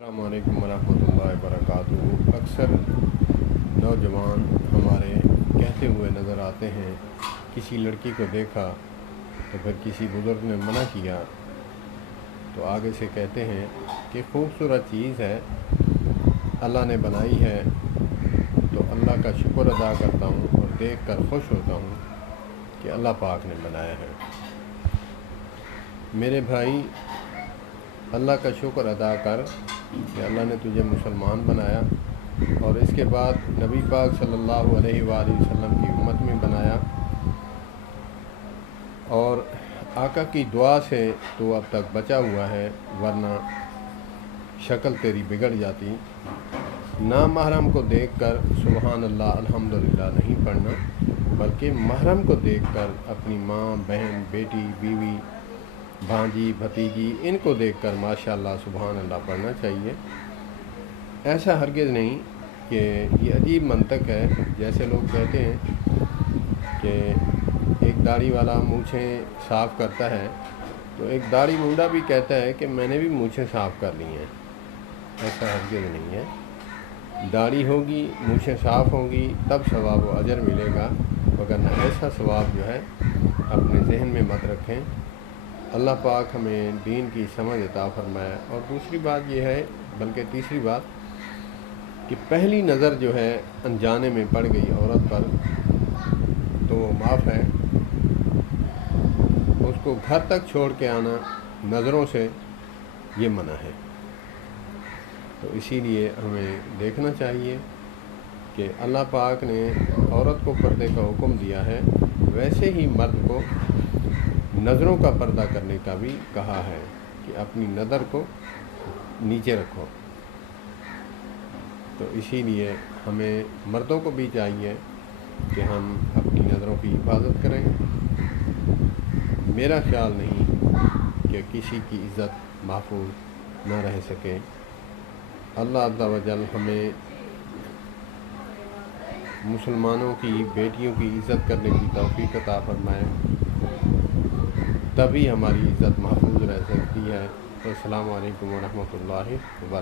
अस्सलामु अलैकुम वरहमतुल्लाहि वबरकातुहू। अक्सर नौजवान हमारे कहते हुए नज़र आते हैं, किसी लड़की को देखा तो फिर किसी बुज़ुर्ग ने मना किया तो आगे से कहते हैं कि खूबसूरत चीज़ है, अल्लाह ने बनाई है तो अल्लाह का शुक्र अदा करता हूँ और देख कर खुश होता हूँ कि अल्लाह पाक ने बनाया है। मेरे भाई, अल्लाह का शुक्र अदा कर कि अल्लाह ने तुझे मुसलमान बनाया और इसके बाद नबी पाक सल्लल्लाहु अलैहि वसल्लम की उम्मत में बनाया, और आका की दुआ से तो अब तक बचा हुआ है, वरना शक्ल तेरी बिगड़ जाती। ना महरम को देखकर सुबहान अल्लाह अल्हम्दुलिल्लाह नहीं पढ़ना, बल्कि महरम को देखकर अपनी माँ, बहन, बेटी, बीवी, भांजी, भतीजी, इनको देखकर माशाअल्लाह सुबहान अल्लाह पढ़ना चाहिए। ऐसा हरगिज़ नहीं कि ये अजीब मंतक है, जैसे लोग कहते हैं कि एक दाढ़ी वाला मूँछें साफ़ करता है तो एक दाढ़ी मुंडा भी कहता है कि मैंने भी मूँछें साफ़ कर ली हैं। ऐसा हरगिज़ नहीं है। दाढ़ी होगी, मूँछें साफ़ होंगी, तब सवाब व अजर मिलेगा, वरना ऐसा सवाब जो है अपने जहन में मत रखें। अल्लाह पाक हमें दीन की समझ अता फरमाए। और दूसरी बात यह है, बल्कि तीसरी बात, कि पहली नज़र जो है अनजाने में पड़ गई औरत पर तो वो माफ़ है, उसको घर तक छोड़ के आना नज़रों से ये मना है। तो इसीलिए हमें देखना चाहिए कि अल्लाह पाक ने औरत को पर्दे का हुक्म दिया है, वैसे ही मर्द को नज़रों का पर्दा करने का भी कहा है कि अपनी नज़र को नीचे रखो। तो इसीलिए हमें मर्दों को भी चाहिए कि हम अपनी नज़रों की हिफाजत करें। मेरा ख्याल नहीं कि किसी की इज़्ज़त महफूज न रह सके। अल्लाह अज़्ज़ा व जल हमें मुसलमानों की बेटियों की इज़्ज़त करने की तौफ़ीक़ अता फरमाए, तभी हमारी इज़्ज़त महफूज रह सकती है। तो अस्सलामु अलैकुम व रहमतुल्लाहि व बरकातुहू।